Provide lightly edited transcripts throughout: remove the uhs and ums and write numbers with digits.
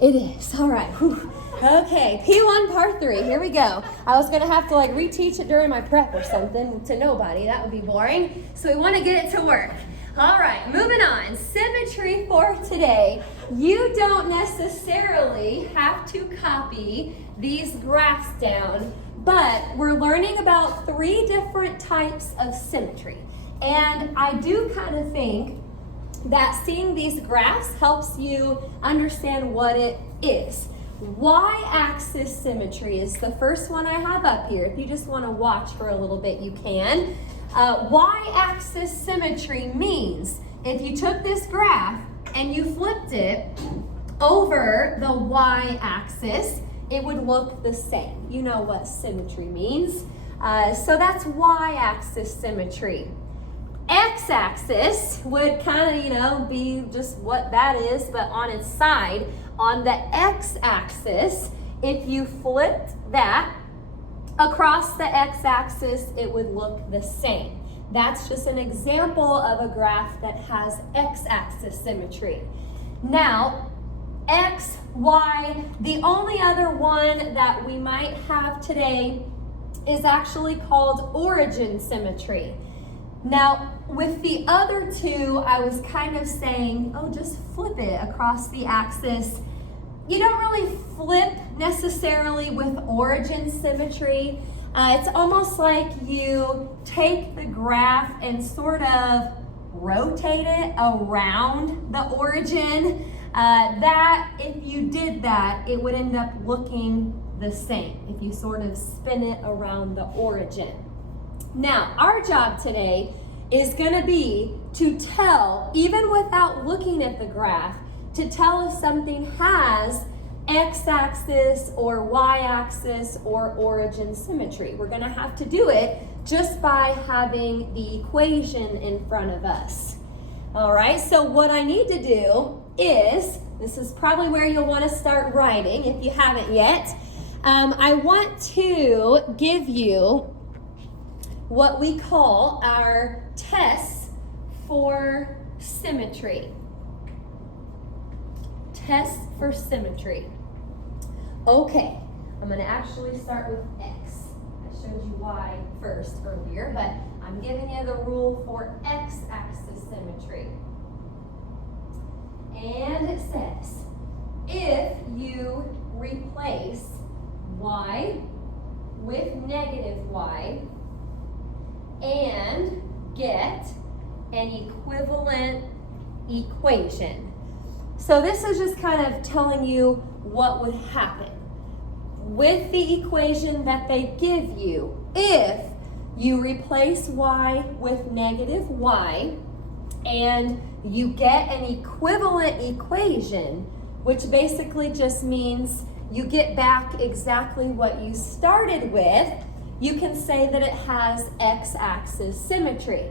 It is. All right. Whew. Okay, P1 part 3. Here we go. I was going to have to reteach it during my prep or something to nobody. That would be boring. So we want to get it to work. All right, moving on. Symmetry for today. You don't necessarily have to copy these graphs down, but we're learning about 3 different types of symmetry. And I do kind of think that seeing these graphs helps you understand what it is. Y-axis symmetry is the first one I have up here. If you just want to watch for a little bit, you can. Y-axis symmetry means if you took this graph and you flipped it over the y-axis, it would look the same. You know what symmetry means. So that's y-axis symmetry. X-axis would kind of, be just what that is, but on its side. On the x-axis, if you flipped that across the x-axis, it would look the same. That's just an example of a graph that has x-axis symmetry. Now, X, Y, the only other one that we might have today is actually called origin symmetry. Now, with the other 2, I was kind of saying, just flip it across the axis. You don't really flip necessarily with origin symmetry. It's almost like you take the graph and sort of rotate it around the origin. That, if you did that, it would end up looking the same if you sort of spin it around the origin. Now, our job today is going to be to tell, even without looking at the graph, to tell if something has x-axis or y-axis or origin symmetry. We're going to have to do it just by having the equation in front of us. All right, so what I need to do is, this is probably where you'll want to start writing if you haven't yet. I want to give you what we call our tests for symmetry. Tests for symmetry. Okay, I'm going to actually start with X. I showed you Y first earlier, but I'm giving you the rule for X-axis symmetry. And it says, if you replace Y with negative Y and get an equivalent equation. So this is just kind of telling you what would happen with the equation that they give you if you replace Y with negative Y and you get an equivalent equation, which basically just means you get back exactly what you started with. You can say that it has x-axis symmetry.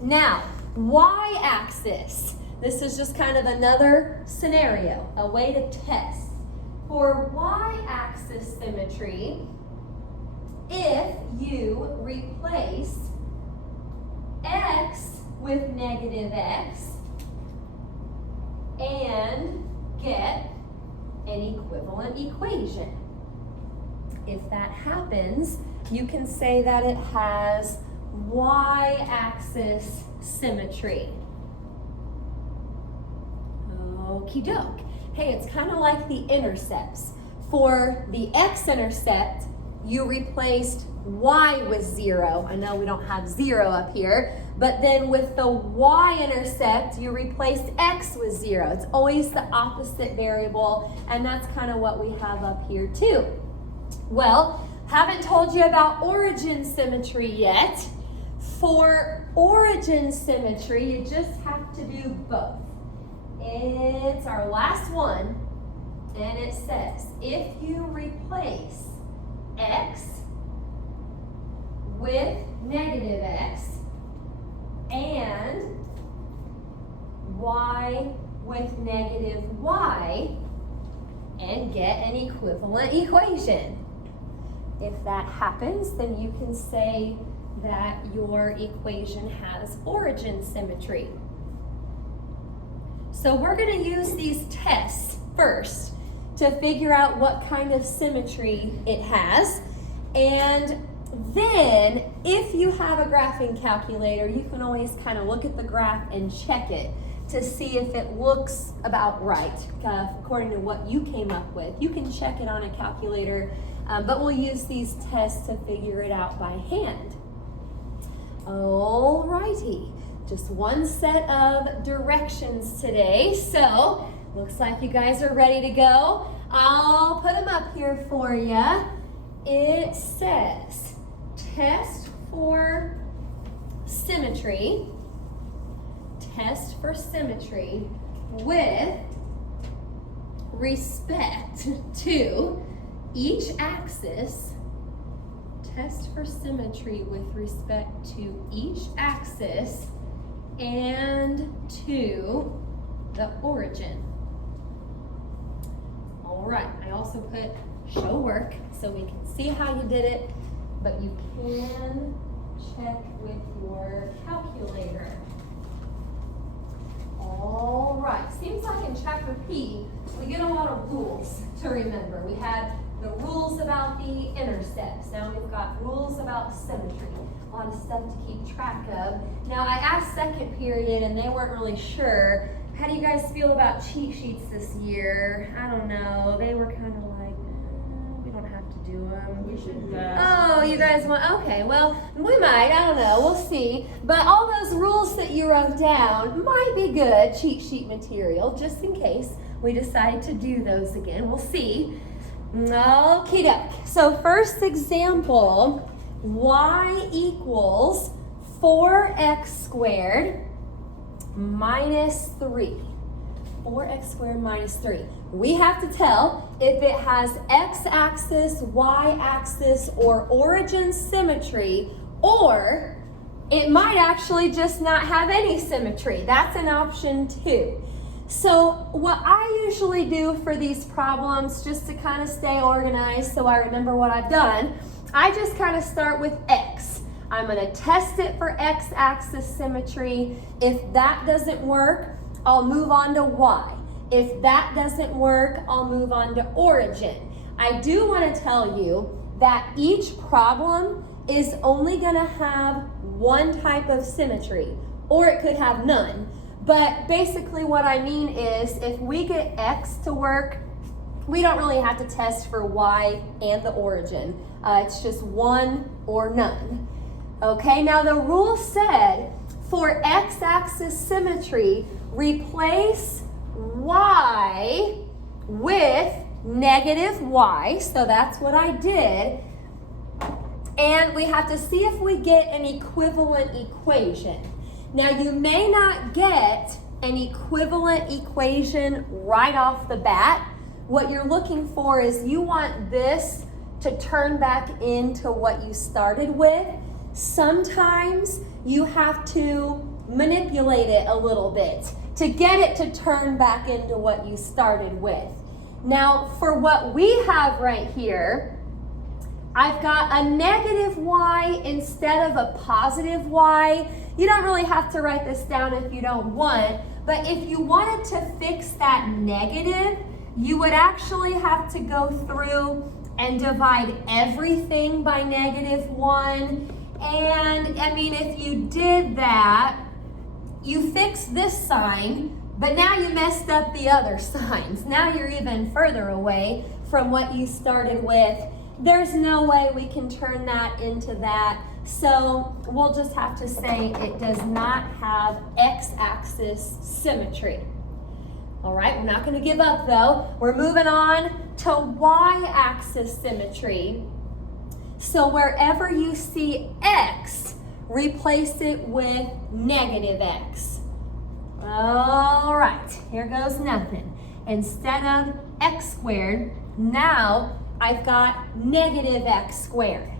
Now, y-axis. This is just kind of another scenario, a way to test. For y-axis symmetry, if you replace x with negative x and get an equivalent equation. If that happens, you can say that it has y-axis symmetry. Okie doke. Hey, it's kind of like the intercepts. For the x-intercept, you replaced y with 0. I know we don't have 0 up here, but then with the y-intercept, you replaced x with 0. It's always the opposite variable, and that's kind of what we have up here too. Well, haven't told you about origin symmetry yet. For origin symmetry, you just have to do both. It's our last one, and it says, if you replace x with negative x and y with negative y and get an equivalent equation. If that happens, then you can say that your equation has origin symmetry. So we're going to use these tests first to figure out what kind of symmetry it has. And then if you have a graphing calculator, you can always kind of look at the graph and check it to see if it looks about right, according to what you came up with. You can check it on a calculator, but we'll use these tests to figure it out by hand. Alrighty, just one set of directions today. So, looks like you guys are ready to go. I'll put them up here for you. It says, test for symmetry. Test for symmetry with respect to each axis. Test for symmetry with respect to each axis and to the origin. All right, I also put show work so we can see how you did it, but you can check with your calculator. All right, seems like in chapter P, we get a lot of rules to remember. We had the rules about the intercepts. Now we've got rules about symmetry. A lot of stuff to keep track of. Now I asked second period and they weren't really sure. How do you guys feel about cheat sheets this year? I don't know. They were kind of like, we don't have to do them. We should. Oh, you guys want, okay, well, we might, I don't know, we'll see. But all those rules that you wrote down might be good cheat sheet material, just in case we decide to do those again. We'll see. Okie doke. So first example, y equals 4x squared minus 3. 4x squared minus 3. We have to tell if it has x-axis, y-axis, or origin symmetry, or it might actually just not have any symmetry. That's an option too. So what I usually do for these problems, just to kind of stay organized so I remember what I've done, I just kind of start with x. I'm going to test it for x-axis symmetry. If that doesn't work, I'll move on to y. If that doesn't work, I'll move on to origin. I do want to tell you that each problem is only going to have one type of symmetry, or it could have none. But basically what I mean is if we get x to work, we don't really have to test for y and the origin. It's just one or none. Okay, now the rule said for x-axis symmetry, replace y with negative y. So that's what I did. And we have to see if we get an equivalent equation. Now you may not get an equivalent equation right off the bat. What you're looking for is you want this to turn back into what you started with. Sometimes you have to manipulate it a little bit to get it to turn back into what you started with. Now for what we have right here, I've got a negative y instead of a positive y. You don't really have to write this down if you don't want, but if you wanted to fix that negative, you would actually have to go through and divide everything by -1. And I mean, if you did that, you fixed this sign, but now you messed up the other signs. Now you're even further away from what you started with. There's no way we can turn that into that. So we'll just have to say it does not have x-axis symmetry. All right, we're not going to give up though. We're moving on to y-axis symmetry. So wherever you see x, replace it with negative x. All right, here goes nothing. Instead of x squared, now I've got negative x squared.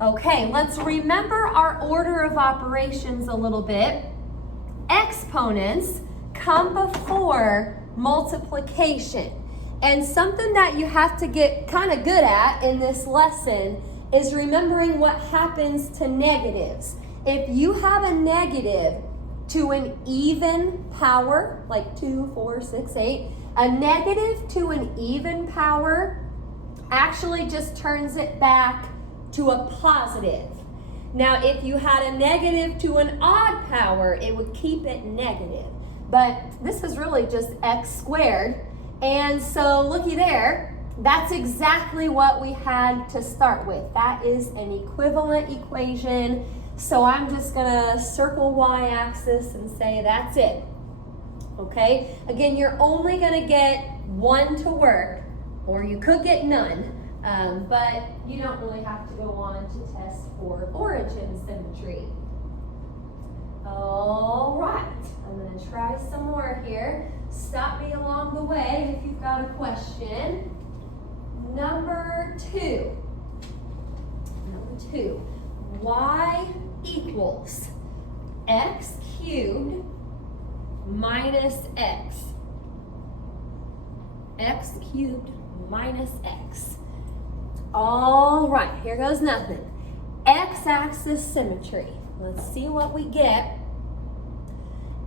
Okay, let's remember our order of operations a little bit. Exponents come before multiplication. And something that you have to get kind of good at in this lesson is remembering what happens to negatives. If you have a negative to an even power, like 2, 4, 6, 8, a negative to an even power actually just turns it back to a positive. Now, if you had a negative to an odd power, it would keep it negative. But this is really just x squared. And so looky there, that's exactly what we had to start with. That is an equivalent equation. So I'm just gonna circle y-axis and say that's it. Okay, again, you're only gonna get one to work, or you could get none, but you don't really have to go on to test for origin symmetry. All right, I'm gonna try some more here. Stop me along the way if you've got a question. Number two, y equals x cubed minus x. X cubed minus x. All right, here goes nothing. X-axis symmetry. Let's see what we get.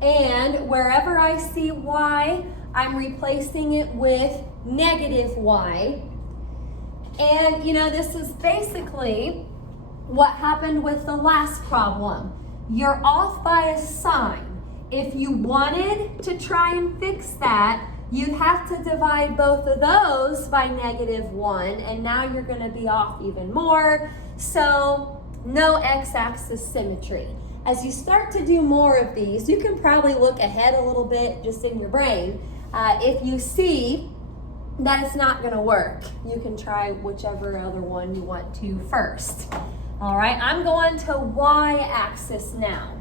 And wherever I see y, I'm replacing it with negative y. And you know, this is basically what happened with the last problem. You're off by a sign. If you wanted to try and fix that, you'd have to divide both of those by -1, and now you're going to be off even more. So no x-axis symmetry. As you start to do more of these, you can probably look ahead a little bit just in your brain. If you see that it's not going to work, you can try whichever other one you want to first. All right, I'm going to y-axis now.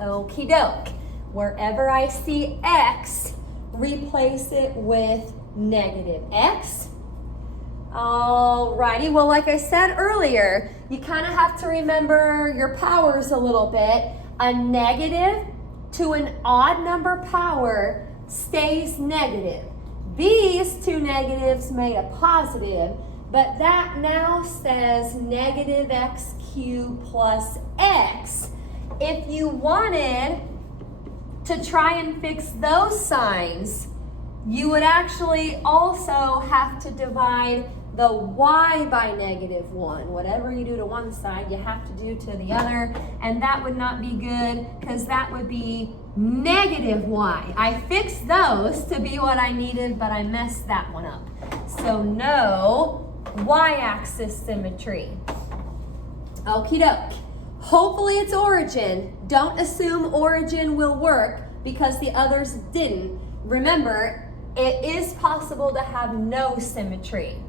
Okie doke. Wherever I see x, replace it with negative x. Alrighty, well, like I said earlier, you kind of have to remember your powers a little bit. A negative to an odd number power stays negative. These two negatives made a positive, but that now says negative x cubed plus x. If you wanted to try and fix those signs, you would actually also have to divide the y by -1. Whatever you do to one side, you have to do to the other, and that would not be good because that would be negative y. I fixed those to be what I needed, but I messed that one up. So no y-axis symmetry. Okie doke. Hopefully it's origin. Don't assume origin will work because the others didn't. Remember, it is possible to have no symmetry.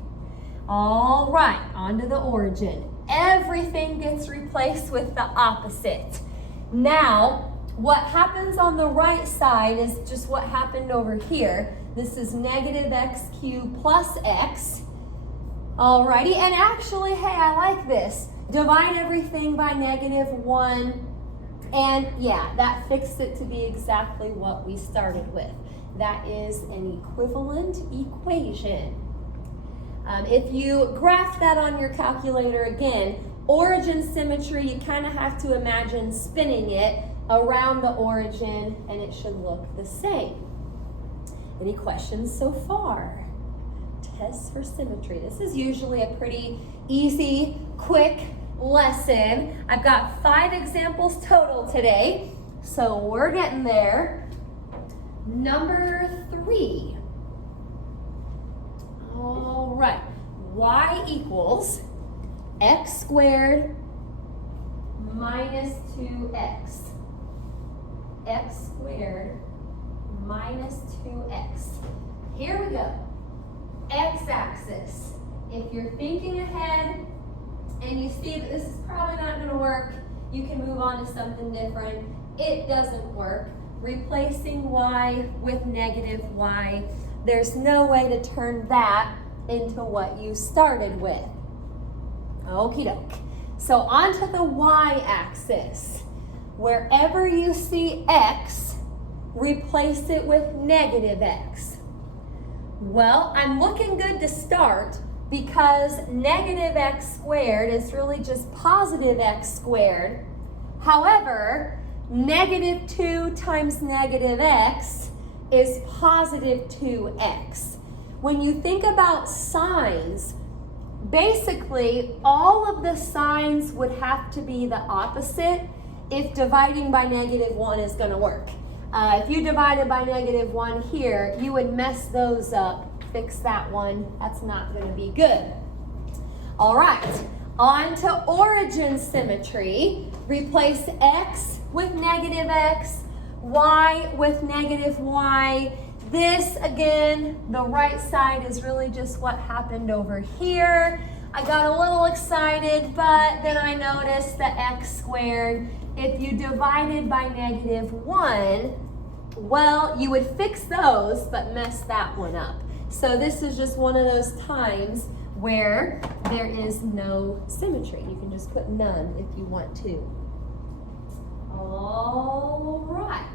All right, on to the origin. Everything gets replaced with the opposite. Now, what happens on the right side is just what happened over here. This is negative x cubed plus x. Alrighty, and actually, hey, I like this. Divide everything by -1, and yeah, that fixed it to be exactly what we started with. That is an equivalent equation. If you graph that on your calculator again, origin symmetry, you kind of have to imagine spinning it around the origin, and it should look the same. Any questions so far? Tests for symmetry. This is usually a pretty easy, quick lesson. I've got 5 examples total today, so we're getting there. Number 3. All right, y equals x squared minus 2x. X squared minus 2x. Here we go. X-axis. If you're thinking ahead and you see that this is probably not going to work, you can move on to something different. It doesn't work. Replacing y with negative y, there's no way to turn that into what you started with. Okie doke. So onto the y-axis. Wherever you see x, replace it with negative x. Well, I'm looking good to start because negative x squared is really just positive x squared. However, negative 2 times negative x is positive 2x. When you think about signs, basically all of the signs would have to be the opposite if dividing by negative 1 is going to work. If you divided by negative 1 here, you would mess those up. Fix that one. That's not going to be good. All right, on to origin symmetry. Replace x with negative x, y with negative y. This, again, the right side is really just what happened over here. I got a little excited, but then I noticed the x squared. If you divided by negative 1, well, you would fix those, but mess that one up. So this is just one of those times where there is no symmetry. You can just put none if you want to. All right.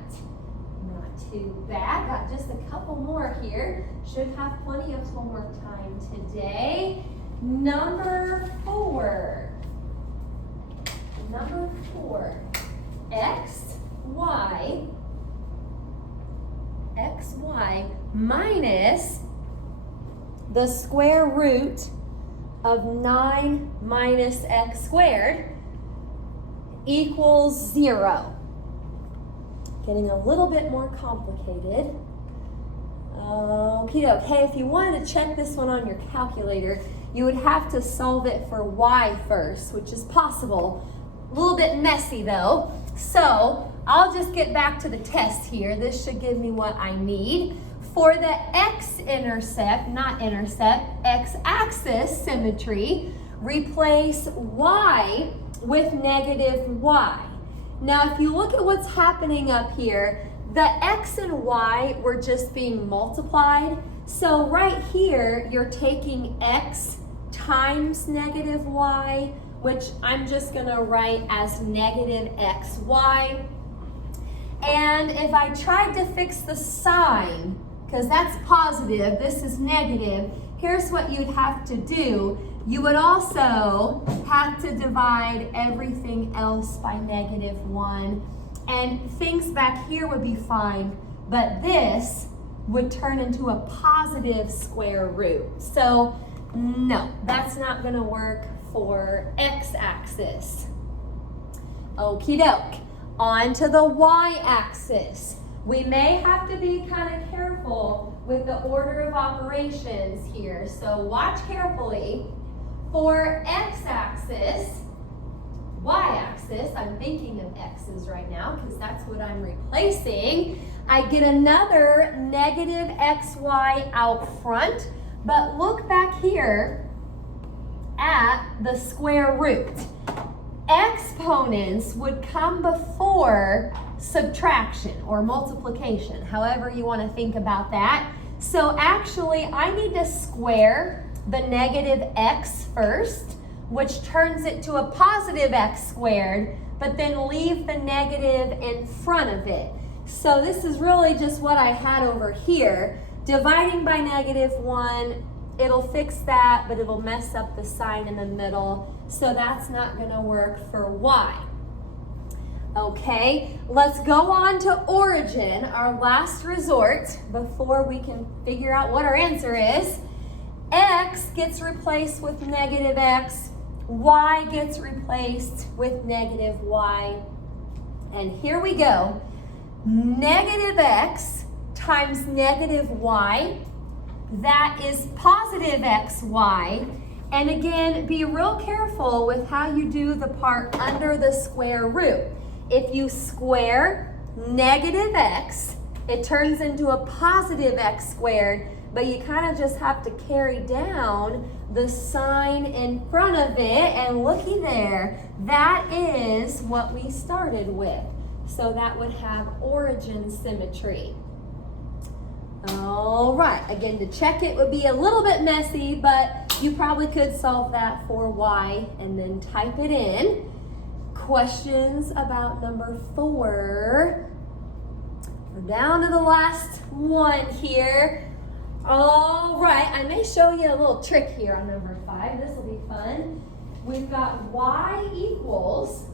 Not too bad. Got just a couple more here. Should have plenty of homework time today. Number 4. Number 4. xy minus the square root of 9 minus x squared equals 0. Getting a little bit more complicated. Okay, if you wanted to check this one on your calculator, you would have to solve it for y first, which is possible. A little bit messy though. So I'll just get back to the test here. This should give me what I need. For the x-intercept, x-axis symmetry, replace y with negative y. Now, if you look at what's happening up here, the x and y were just being multiplied. So right here, you're taking x times negative y, which I'm just going to write as negative xy. And if I tried to fix the sign, because that's positive, this is negative, here's what you'd have to do. You would also have to divide everything else by negative 1. And things back here would be fine, but this would turn into a positive square root. So no, that's not going to work for x-axis. Okie doke. On to the y-axis. We may have to be kind of careful with the order of operations here. So watch carefully. For x-axis, y-axis, I'm thinking of x's right now because that's what I'm replacing. I get another negative xy out front, but look back here at the square root. Exponents would come before subtraction or multiplication, however you want to think about that. So actually, I need to square the negative x first, which turns it to a positive x squared, but then leave the negative in front of it. So this is really just what I had over here. Dividing by negative 1, it'll fix that, but it'll mess up the sign in the middle. So that's not going to work for y. Okay, let's go on to origin, our last resort, before we can figure out what our answer is. X gets replaced with negative x, y gets replaced with negative y. And here we go. Negative x times negative y, that is positive xy. And again, be real careful with how you do the part under the square root. If you square negative x, it turns into a positive x squared, but you kind of just have to carry down the sign in front of it, and looky there, that is what we started with. So that would have origin symmetry. All right, again, to check it would be a little bit messy, but you probably could solve that for y and then type it in. Questions about number 4. We're down to the last one here. All right, I may show you a little trick here on number 5. This will be fun. We've got y equals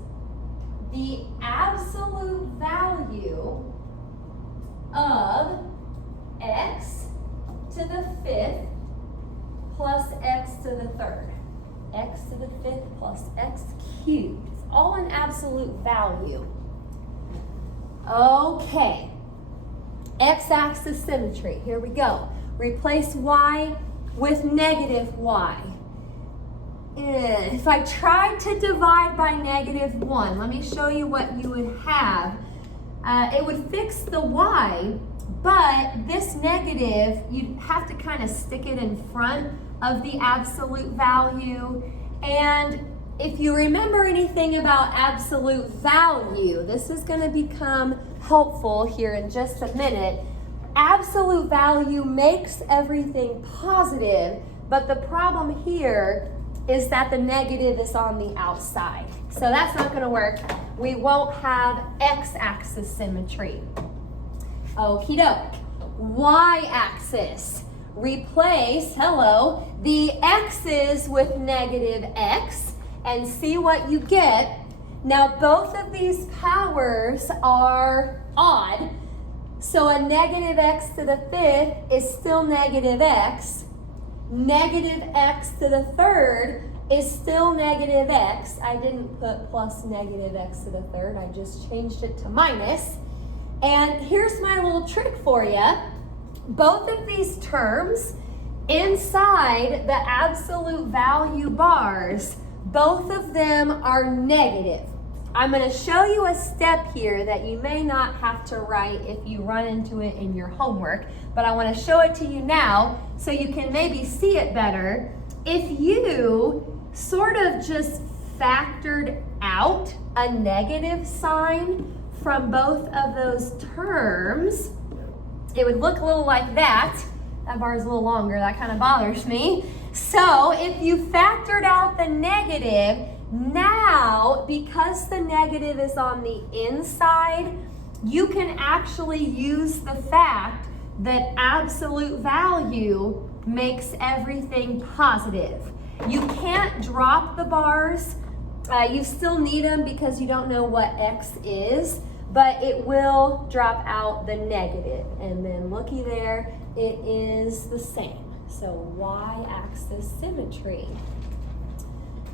the absolute value of x to the fifth plus x to the third. X to the fifth plus x cubed. It's all an absolute value. Okay. X-axis symmetry. Here we go. Replace y with negative y. If I tried to divide by -1, let me show you what you would have. It would fix the y, but this negative, you'd have to kind of stick it in front of the absolute value. And if you remember anything about absolute value, this is going to become helpful here in just a minute. Absolute value makes everything positive, but the problem here is that the negative is on the outside. So that's not going to work. We won't have x-axis symmetry. Okie doke. Y-axis. Replace, the x's with negative x and see what you get. Now both of these powers are odd, so a negative x to the fifth is still negative x. Negative x to the third is still negative x. I didn't put plus negative x to the third, I just changed it to minus. And here's my little trick for you. Both of these terms inside the absolute value bars, both of them are negative. I'm going to show you a step here that you may not have to write if you run into it in your homework, but I want to show it to you now so you can maybe see it better. If you sort of just factored out a negative sign from both of those terms, it would look a little like that. That bar is a little longer, that kind of bothers me. So if you factored out the negative, now because the negative is on the inside, you can actually use the fact that absolute value makes everything positive. You can't drop the bars. You still need them because you don't know what x is, but it will drop out the negative. And then looky there, it is the same. So y-axis symmetry.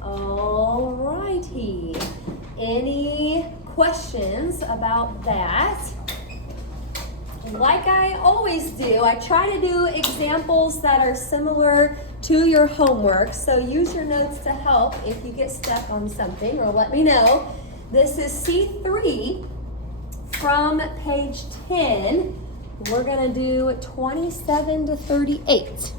Alrighty. Any questions about that? Like I always do, I try to do examples that are similar to your homework. So use your notes to help if you get stuck on something, or let me know. This is C3 from page 10. We're going to do 27 to 38.